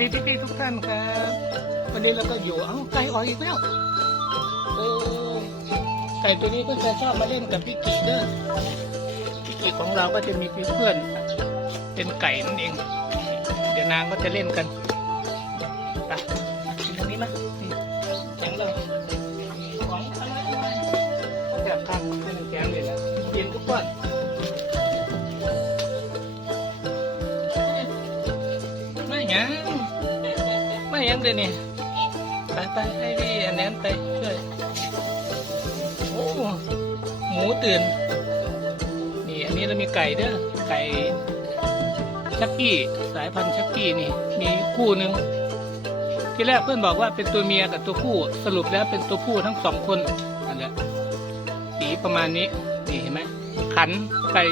ดีพี่ๆทุกท่านครับ วันนี้เราก็อยู่เอ้าไก่ออกอีกแล้วโอ้ไก่ตัวนี้ก็จะชอบมาเล่นกับพี่กีเด้อพี่กีของเราก็จะมีเพื่อนเป็นไก่นั่นเอง เดี๋ยวนางก็จะเล่นกันไปกินตรงนี้มา ไม่หยังเลยนี่ไปไปให้พี่อันนั้นไปช่วยโอ้หมูตื่น นี่อันนี้เรามีไก่เด้อไก่ชักกี้สายพันธุ์ชักกี้นี่ มีคู่หนึ่งที่แรกเพื่อนบอกว่าเป็นตัวเมียกับตัวผู้สรุปแล้วเป็นตัวผู้ทั้งสองคนนั่นแหละสีประมาณนี้นี่เห็นไหมขันไก่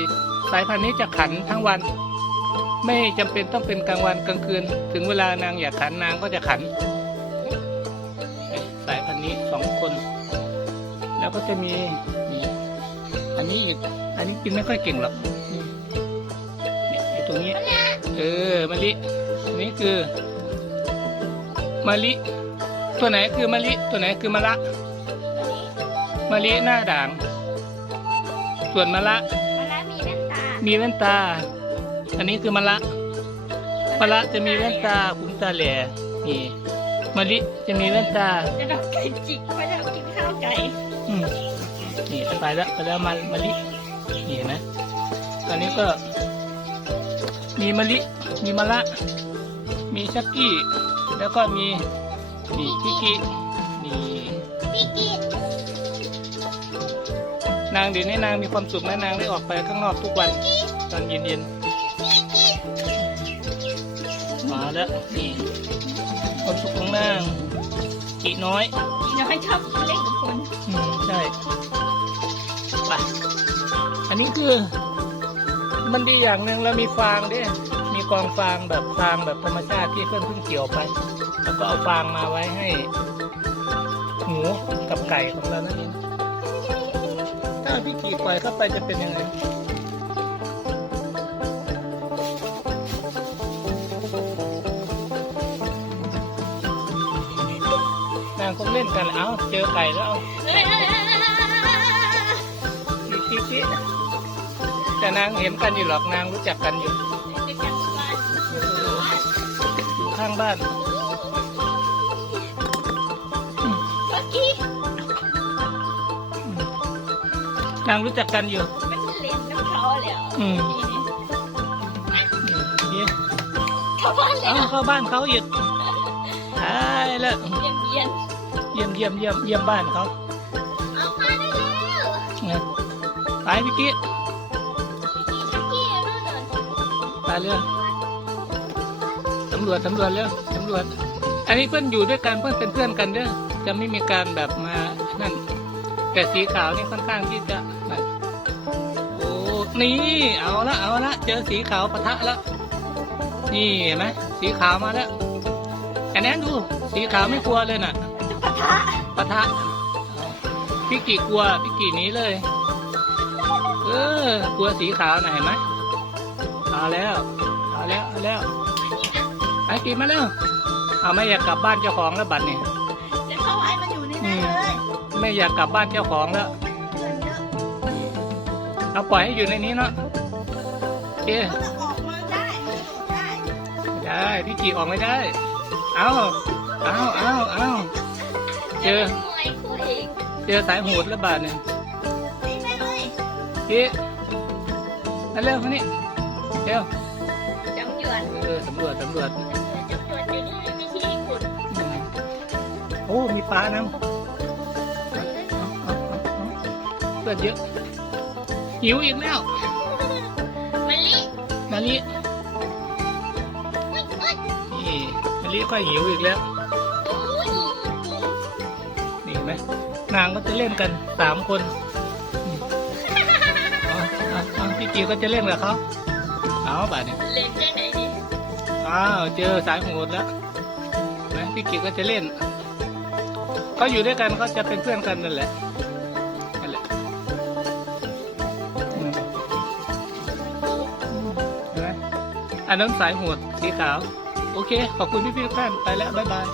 สายพันธุ์นี้จะขันทั้งวัน ไม่จำเป็นต้องเป็นกลางวันกลางคืน ถึงเวลานางอยากขันนางก็จะขันเอ๊ะสายพันธุ์นี้สองคน แล้วก็จะมีนี่อันนี้อีกอันนี้กินไม่ค่อยเก่งหรอกนี่นี่ไอ้ตรงนี้ เออมะลิอันนี้คือมะลิ ตัวไหนคือมะลิ ตัวไหนคือมะละมะลิหน้าด่าง ส่วนมะละมาแล้วมีแว่นตา มีแว่นตา อันนี้คือมะละมะละจะมีแว่นตาคุ้มตาแหล่นี่มะลิจะมีแว่นตาจะดอกไก่จิกไม่ได้กินข้าวไก่อืมนี่ไปแล้วไปแล้วมันมะลินี่เห็นไหมอันนี้ก็ มีมะลิมีมะละมีชักกี้ แล้วก็มีนี่กิกินี่พี่กินนางเดี๋ยวนี้นางมีความสุขนะนางได้ออกไปข้างนอกทุกวันตอนเย็นๆ มาแล้วนี่ความสุขของนางจีน้อยน้อยชอบเล่นกับคนอืมใช่ไปอันนี้คือ มันดีอย่างหนึ่งเรามีฟางด้วยมีกองฟางแบบฟางแบบธรรมชาติที่เพื่อนเพิ่งเกี่ยวไป แล้วก็เอาฟางมาไว้ให้หมูกับไก่ของเรานั่นเองถ้าพี่ขี่ปล่อยเข้าไปจะเป็นยังไง คงเล่นกันเอ้าเจอไก่แล้วเอาจิ๊กจิ๊กแต่นางเห็นกันอยู่หรอกนางรู้จักกันอยู่อยู่ข้างบ้านเมื่อกี้นางรู้จักกันอยู่ไม่เล่นน้ำเขาแล้วอืมเขาบ้านแล้เอาเข้าบ้านเขาอีกตายแล้วเย็นเย็น เยี่ยมเยี่ยมเยี่ยมเยี่ยมบ้านเขาเอามาได้แล้วเนี่ยไปพี่กี้ชักกี้นู่นน่ะไปเร็วสำรวจสำรวจเร็วสำรวจ อันนี้เพื่อนอยู่ด้วยกันเพื่อนเป็นเพื่อนกันเด้อจะไม่มีการแบบมานั่นแต่สีขาวนี่ค่อนข้างที่จะนั่นโอ้นี่เอาละเอาละเจอสีขาวปะทะแล้วนี่เห็นไหมสีขาวมาแล้วอันนี้นดูสีขาวไม่กลัวเลยน่ะปะ ทะปะทะพี่กี่กลัวพี่กี่หนีเลย เออกลัวสีขาวน่ะเห็นไหมเอาแล้วเอาแล้วเอาแล้วไอ้กี่มาแล้วเอาไม่อยากกลับบ้านเจ้าของแล้วบัดเนี่ยเดี๋ยวเข้าไว้มันอยู่ในนั้นเลยไม่อยากกลับบ้านเจ้าของแล้วเงินเยอะเอาปล่อยให้อยู่ในนี้เนาะโอเคมันจะออกมาได้มันออกได้ไม่ได้พี่กี่ออกไม่ได้ เอาเอาเอาเอา เจอมวยคู่เอกเจอสายโหดแล้วบาดเนี่ยตีไปเลยพี่มาเร็วมานี่เร็วจังหยวนเออสำรวจสำรวจจังหยวนอยู่นี่มีที่ขุดอืมโอ้มีปลาน้ำเอาเอาเอาเอาเพื่อนเยอะหิวอีกแล้วมะลิมาลิอุ๊ยอุ๊ยนี่มาลิก็หิวอีกแล้วอุ๊ยนี่เห็น ไหมนางก็จะเล่นกันสามคนอืมเอาเอาเอาพี่จิ๋วก็จะเล่นกับเขาเอาบาดเนี่ยเล่นได้ไหนดิอ้าวเจอสายโหดแล้วเห็นไหมพี่จิ๋วก็จะเล่นเขาอยู่ด้วยกันเขาจะเป็นเพื่อนกันนั่นแหละนั่นแหละอืมเห็นไหมอันนั้นสายโหดสีขาวเโอเค ขอบคุณพี่ๆทุกท่านไปแล้ว บ๊ายบาย